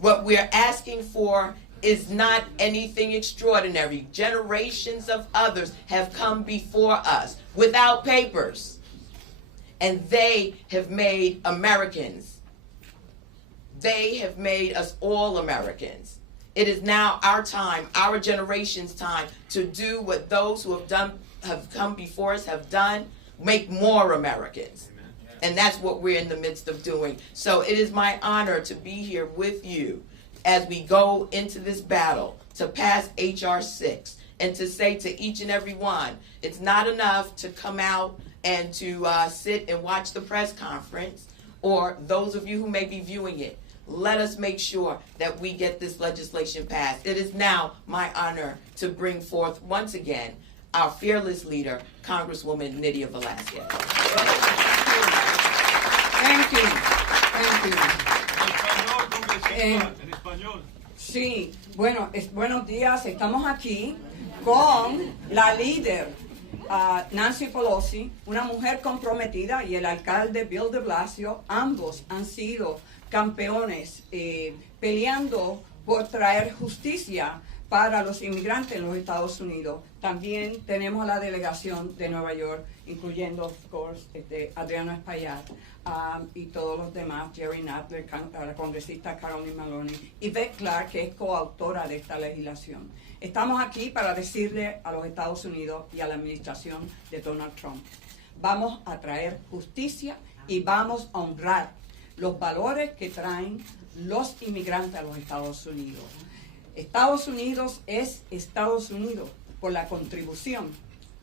What we're asking for is not anything extraordinary. Generations of others have come before us without papers. And they have made Americans. They have made us all Americans. It is now our time, our generation's time, to do what those who have come before us have done, make more Americans. And that's what we're in the midst of doing. So it is my honor to be here with you as we go into this battle to pass H.R. 6 and to say to each and every one, it's not enough to come out and to sit and watch the press conference, or those of you who may be viewing it. Let us make sure that we get this legislation passed. It is now my honor to bring forth once again our fearless leader, Congresswoman Nydia Velázquez. Thank you. Thank you. Sí, bueno, buenos días. Estamos aquí con la líder Nancy Pelosi, una mujer comprometida, y el alcalde Bill de Blasio. Ambos han sido campeones peleando por traer justicia para los inmigrantes en los Estados Unidos. También tenemos la delegación de Nueva York, incluyendo, of course, Adriano Espaillat y todos los demás, Jerry Nadler, la congresista Carolyn Maloney, y Beth Clark, que es coautora de esta legislación. Estamos aquí para decirle a los Estados Unidos y a la administración de Donald Trump: vamos a traer justicia y vamos a honrar los valores que traen los inmigrantes a los Estados Unidos. Estados Unidos es Estados Unidos por la contribución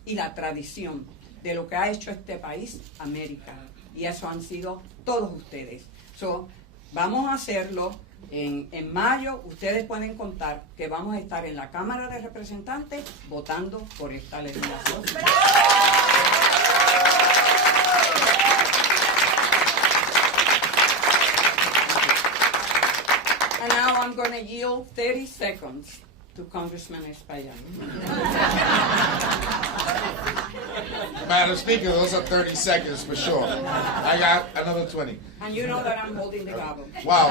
y la tradición de lo que ha hecho este país, América. Y eso han sido todos ustedes. Vamos a hacerlo. En mayo ustedes pueden contar que vamos a estar en la Cámara de Representantes votando por esta legislación. And now I'm going to yield 30 seconds to Congressman Espaillat. Madam Speaker, those are 30 seconds for sure. I got another 20. And you know that I'm holding the gavel. Wow.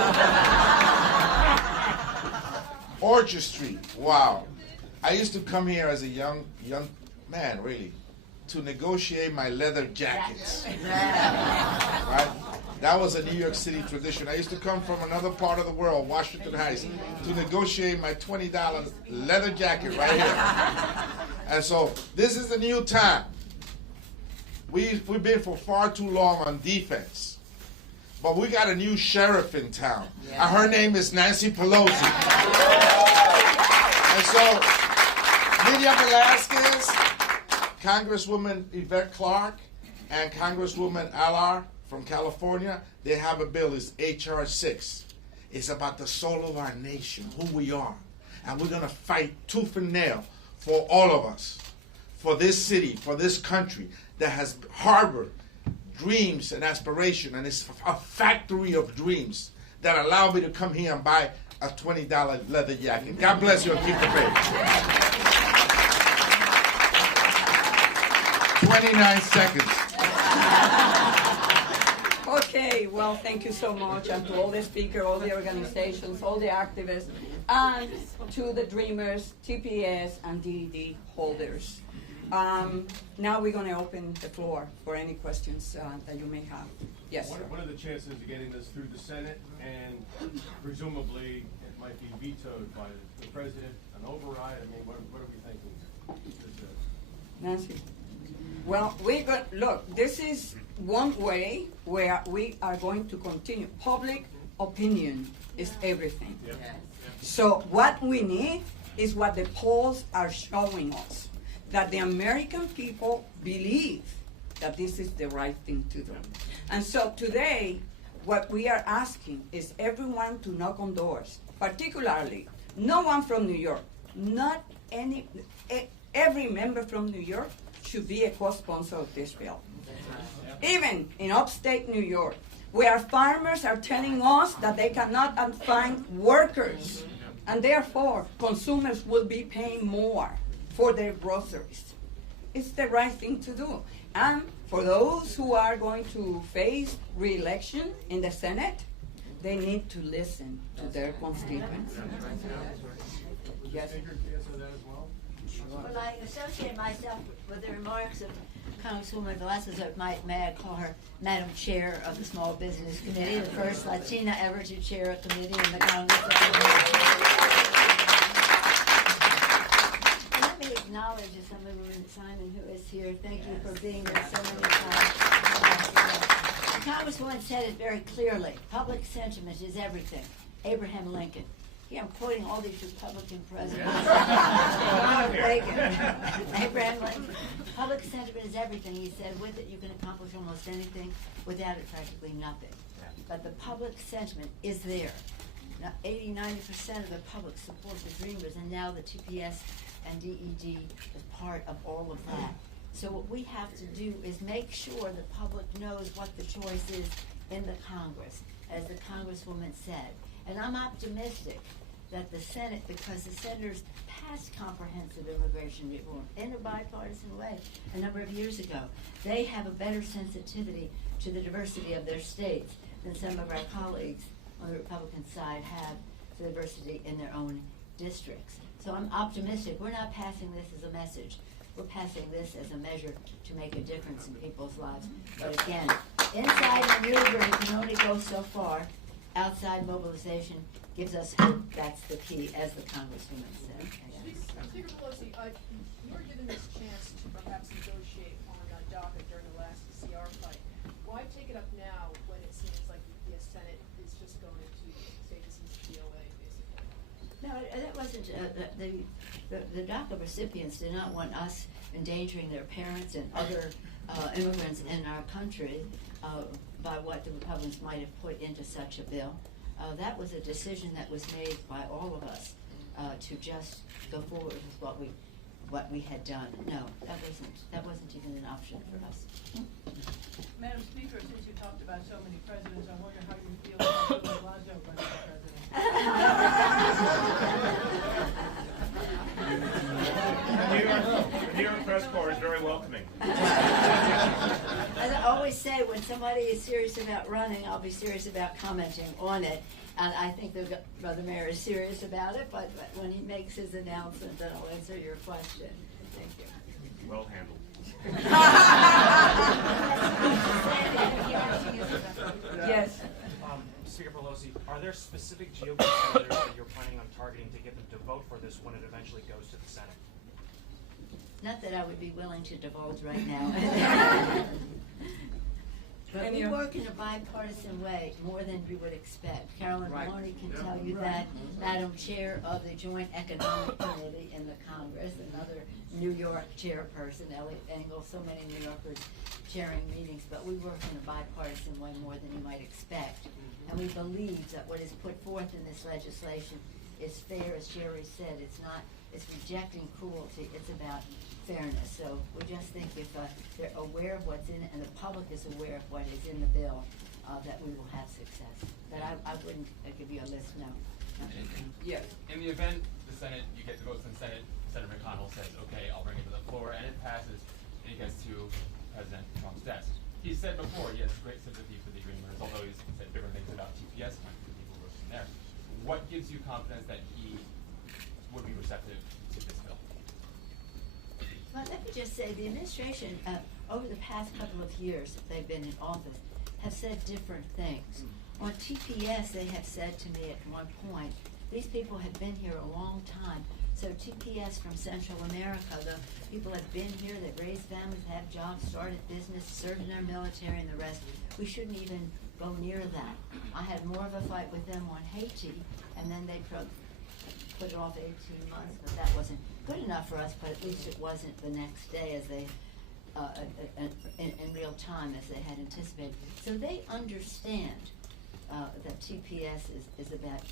Orchard Street, wow. I used to come here as a young man, really, to negotiate my leather jackets. Right? That was a New York City tradition. I used to come from another part of the world, Washington Heights, to negotiate my $20 leather jacket right here. And so this is the new time. We've been for far too long on defense. But we got a new sheriff in town. Yeah. Her name is Nancy Pelosi. And so Nydia Velázquez, Congresswoman Yvette Clark, and Congresswoman Alar from California, they have a bill. It's H.R. 6. It's about the soul of our nation, who we are. And we're going to fight tooth and nail for all of us, for this city, for this country that has harbored dreams and aspiration, and it's a factory of dreams that allow me to come here and buy a $20 leather jacket. God bless you and keep the faith. 29 seconds. Okay, well, thank you so much, and to all the speakers, all the organizations, all the activists, and to the Dreamers, TPS, and DED holders. Now we're going to open the floor for any questions that you may have. Yes, sir. What are the chances of getting this through the Senate, and presumably it might be vetoed by the president, an override? I mean, what are we thinking? Nancy? Well, look, this is one way where we are going to continue. Public opinion is everything. Yeah. So what we need is what the polls are showing us, that the American people believe that this is the right thing to do. And so today, what we are asking is everyone to knock on doors, particularly no one from New York, every member from New York should be a co-sponsor of this bill. Even in upstate New York, where farmers are telling us that they cannot find workers, and therefore consumers will be paying more for their groceries. It's the right thing to do. And for those who are going to face re-election in the Senate, they need to listen to their constituents. Yes. Well, I associate myself with the remarks of Congresswoman Velázquez, or may I call her Madam Chair of the Small Business Committee, the first Latina ever to chair a committee in the Congress. And let me acknowledge Assemblywoman Simon, who is here. Thank you for being there so many times. The Congresswoman said it very clearly. Public sentiment is everything. Abraham Lincoln. Yeah, I'm quoting all these Republican presidents. Ronald Reagan, Abraham Lincoln. Public sentiment is everything. He said, with it you can accomplish almost anything. Without it, practically nothing. But the public sentiment is there. Now, 80-90% of the public support the Dreamers, and now the TPS and DED is part of all of that. So what we have to do is make sure the public knows what the choice is in the Congress, as the Congresswoman said. And I'm optimistic that the Senate, because the senators passed comprehensive immigration reform in a bipartisan way a number of years ago, they have a better sensitivity to the diversity of their states than some of our colleagues on the Republican side have to diversity in their own districts. So I'm optimistic. We're not passing this as a message. We're passing this as a measure to make a difference in people's lives. But again, inside maneuver can only go so far. Outside mobilization gives us hope. That's the key, as the Congresswoman said. Speaker Pelosi, you were given this chance to perhaps negotiate on DACA during the last CR fight. Why take it up now when it seems like the Senate is just going to say this is DOA, basically? No, that wasn't, the DACA recipients did not want us endangering their parents and other immigrants in our country by what the Republicans might have put into such a bill. That was a decision that was made by all of us to just go forward with what we had done. No, that wasn't even an option for us. Madam Speaker, since you talked about so many presidents, I wonder how you feel about Blasio running for president. The New York press corps is very welcoming. As I always say, when somebody is serious about running, I'll be serious about commenting on it. And I think the Brother Mayor is serious about it, but when he makes his announcement, then I'll answer your question. Thank you. Well handled. Yes. Speaker Pelosi, are there specific GOP senators that you're planning on targeting to get them to vote for this when it eventually goes to the Senate? Not that I would be willing to divulge right now. But we work in a bipartisan way, more than you would expect. Carolyn Maloney can tell you that. Madam Chair of the Joint Economic Committee in the Congress, another New York chairperson, Elliot Engel, so many New Yorkers chairing meetings, but we work in a bipartisan way more than you might expect. And we believe that what is put forth in this legislation is fair, as Jerry said. It's rejecting cruelty. It's about fairness. So we just think if they're aware of what's in it and the public is aware of what is in the bill, that we will have success. But I wouldn't give you a list now. Yes. In the event the Senate, you get the votes in the Senate, Senator McConnell says, okay, I'll bring it to the floor, and it passes, and it gets to President Trump's desk. He said before he has great sympathy for the Dreamers, although he's said different things about TPS and people working there. What gives you confidence that he would be receptive to this bill? Well, let me just say, the administration, over the past couple of years that they've been in office, have said different things. On TPS, they have said to me at one point, these people have been here a long time. So TPS from Central America, the people have been here, they've raised families, have jobs, started business, served in our military and the rest. We shouldn't even go near that. I had more of a fight with them on Haiti, and then they put it off 18 months, but that wasn't good enough for us, but at least it wasn't the next day as they, in real time as they had anticipated. So they understand that TPS is about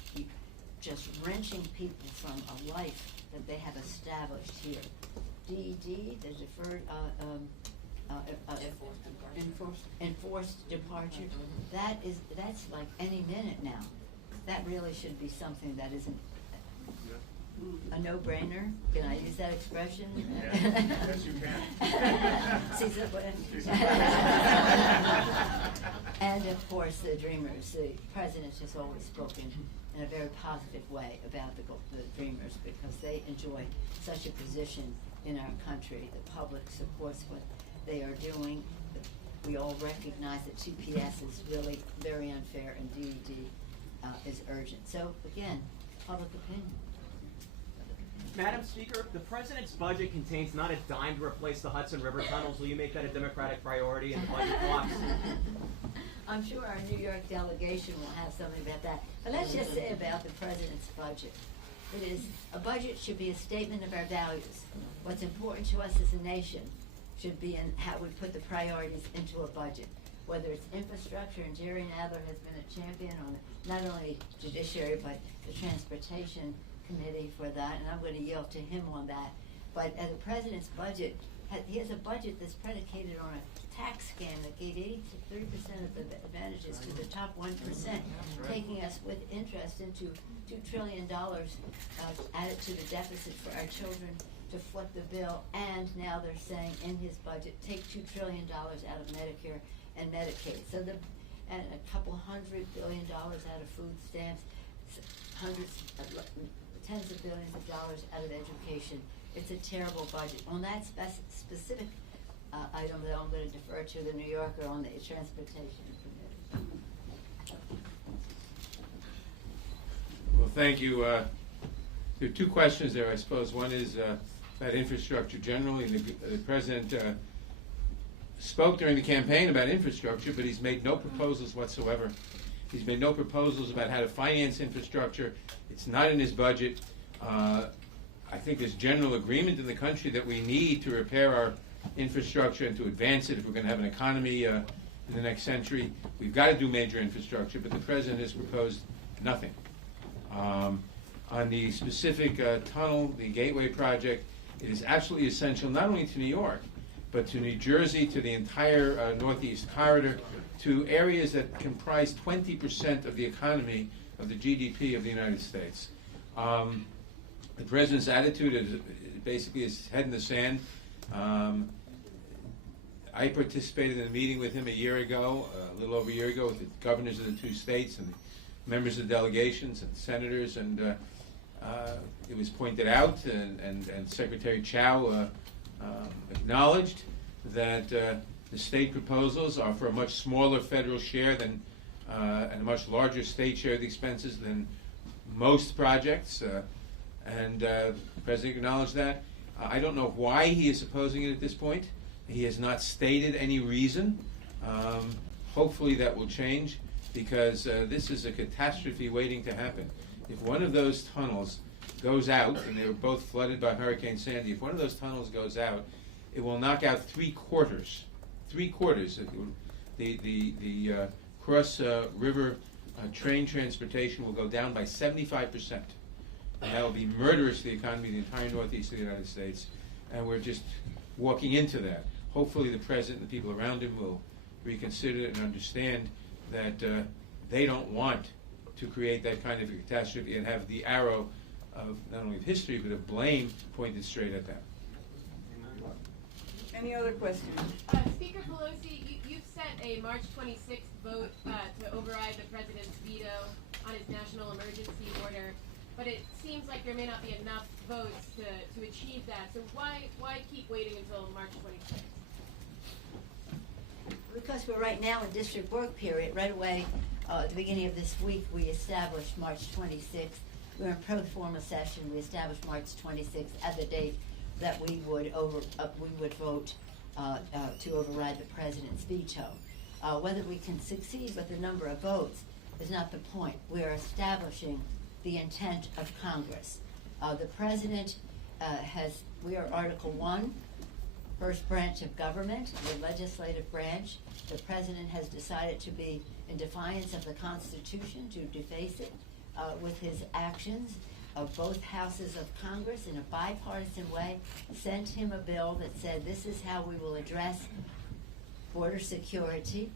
just wrenching people from a life that they have established here. DED, the deferred enforced departure, that's like any minute now. That really should be something that isn't a no-brainer. Can I use that expression? Yes, you can. And of course, the Dreamers. The president has always spoken in a very positive way about the Dreamers because they enjoy such a position in our country. The public supports what they are doing. We all recognize that TPS is really very unfair and DED is urgent. So again, public opinion. Madam Speaker, the President's budget contains not a dime to replace the Hudson River tunnels. Will you make that a Democratic priority in the budget blocks? I'm sure our New York delegation will have something about that. But let's just say about the President's budget. It is, a budget should be a statement of our values. What's important to us as a nation should be in how we put the priorities into a budget. Whether it's infrastructure, and Jerry Nadler has been a champion on not only judiciary, but the transportation committee for that, and I'm going to yield to him on that. But the President's budget, he has a budget that's predicated on a tax scam that gave 83% of the advantages to the top 1%, taking us with interest into $2 trillion added to the deficit for our children to foot the bill, and now they're saying in his budget, take $2 trillion out of Medicare and Medicaid. So and a couple $100 billion out of food stamps, tens of billions of dollars out of education. It's a terrible budget. On that specific item that I'm going to defer to the New Yorker on the transportation committee. Well, thank you. There are two questions there, I suppose. One is about infrastructure generally. The President spoke during the campaign about infrastructure, but he's made no proposals whatsoever. He's made no proposals about how to finance infrastructure. It's not in his budget. I think there's general agreement in the country that we need to repair our infrastructure and to advance it if we're going to have an economy in the next century. We've got to do major infrastructure, but the President has proposed nothing. On the specific tunnel, the Gateway project, it is absolutely essential not only to New York, but to New Jersey, to the entire Northeast corridor, to areas that comprise 20% of the economy, of the GDP of the United States. The President's attitude is basically his head in the sand. I participated in a meeting with him a year ago, a little over a year ago, with the governors of the two states and the members of the delegations and senators, and it was pointed out, and Secretary Chow acknowledged that the state proposals are for a much smaller federal share than and a much larger state share of the expenses than most projects, and the President acknowledged that. I don't know why he is opposing it at this point. He has not stated any reason. Hopefully that will change, because this is a catastrophe waiting to happen. If one of those tunnels goes out, and they were both flooded by Hurricane Sandy, if one of those tunnels goes out, it will knock out three-quarters. The cross river train transportation will go down by 75%. And that will be murderous to the economy of the entire Northeast of the United States. And we're just walking into that. Hopefully the President and the people around him will reconsider it and understand that they don't want to create that kind of a catastrophe and have the arrow of not only of history but of blame pointed straight at them. Any other questions? Speaker Pelosi, you've set a March 26th vote to override the President's veto on his national emergency order, but it seems like there may not be enough votes to achieve that. So why keep waiting until March 26th? Because we're right now in district work period. Right away, at the beginning of this week, we established March 26th. We're in pro forma session. We established March 26th as the date that we would vote to override the President's veto. Whether we can succeed with the number of votes is not the point. We are establishing the intent of Congress. The President we are Article 1, first branch of government, the legislative branch. The President has decided to be in defiance of the Constitution, to deface it with his actions. Both houses of Congress, in a bipartisan way, sent him a bill that said this is how we will address border security.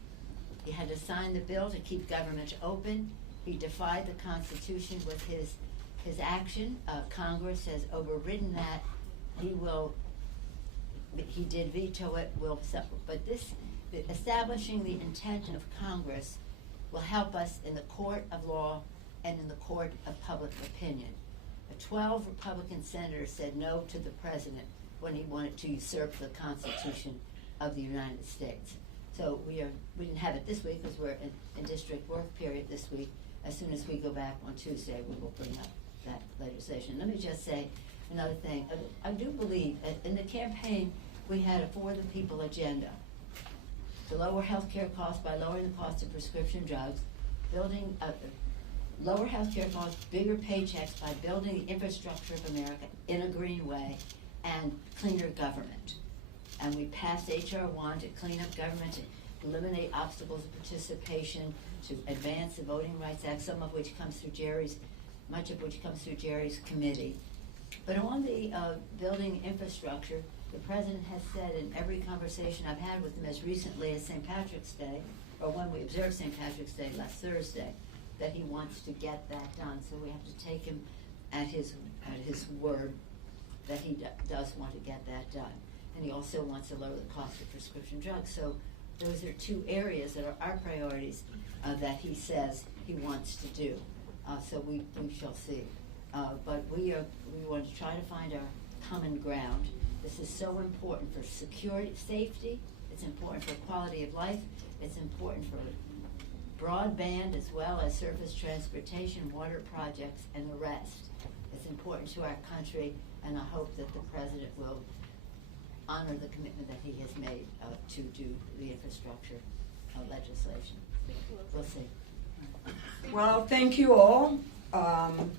He had to sign the bill to keep government open. He defied the Constitution with his action. Congress has overridden that. He did veto it. But establishing the intent of Congress will help us in the court of law and in the court of public opinion. 12 Republican senators said no to the President when he wanted to usurp the Constitution of the United States. So we didn't have it this week because we're in district work period this week. As soon as we go back on Tuesday, we will bring up that legislation. Let me just say another thing. I do believe that in the campaign we had a for the people agenda to lower health care costs by lowering the cost of prescription drugs, building lower health care costs, bigger paychecks by building the infrastructure of America in a green way, and cleaner government. And we passed H.R. 1 to clean up government, to eliminate obstacles of participation, to advance the Voting Rights Act, much of which comes through Jerry's committee. But on the building infrastructure, the President has said in every conversation I've had with him as recently as St. Patrick's Day, or when we observed St. Patrick's Day last Thursday, that he wants to get that done. So we have to take him at his word that he does want to get that done. And he also wants to lower the cost of prescription drugs. So those are two areas that are our priorities that he says he wants to do. So we shall see. but we want to try to find our common ground. This is so important for security, safety. It's important for quality of life. It's important for broadband as well as surface transportation, water projects, and the rest. It's important to our country, and I hope that the President will honor the commitment that he has made to do the infrastructure legislation. We'll see. Well, thank you all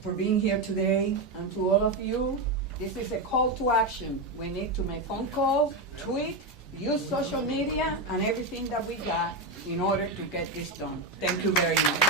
for being here today, and to all of you, this is a call to action. We need to make phone calls, tweet, use social media, and everything that we got in order to get this done. Thank you very much.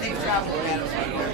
Safe travel, Madam Speaker.